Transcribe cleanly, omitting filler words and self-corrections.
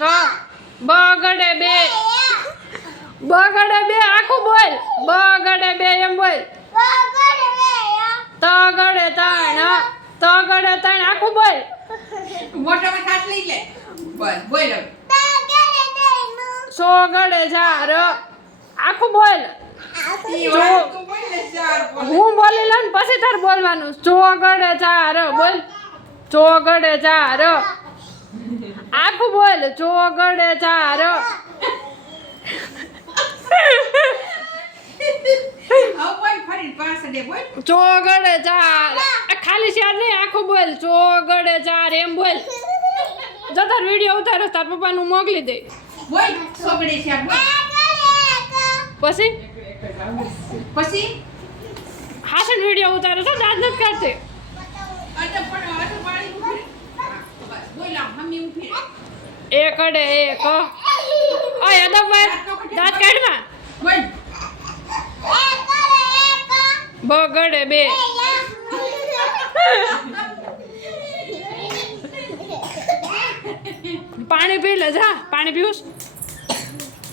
બગડે બે બગડે બે આખું બોલ બગડે બે એમ બોલ તગડે ત્રણ આખું બોલ મોટામાં હાથ લઈ લે બસ બોલ સોગડે ચાર આખું બોલ ઈ વાત તું બોલ ને ચાર બોલ હું બોલી લઉં ને પછી તાર બોલવાનું ચોગડે ચાર બોલ ચોગડે ચાર આખું બોલ ચોગડે ચાર હવે બોલ ફરી પાછળ બોલ ચોગડે ચાર ખાલી ચાર નહીં આખું બોલ ચોગડે ચાર એમ બોલ જો તાર વિડીયો ઉતારો તાર પપ્પાનું મોકલી દે બોલ સોગડે ચાર બોલ પછી પછી હાસન વિડીયો ઉતારો છો દાદ નથી કરતી અટ પાડી ઉભી બસ બોલ આમ હમી ઉભી એકડે એક ઓય અદબભાઈ દાંત કાઢમાં બોલ બગડે બે પાણી પી લે જા પાણી પીવું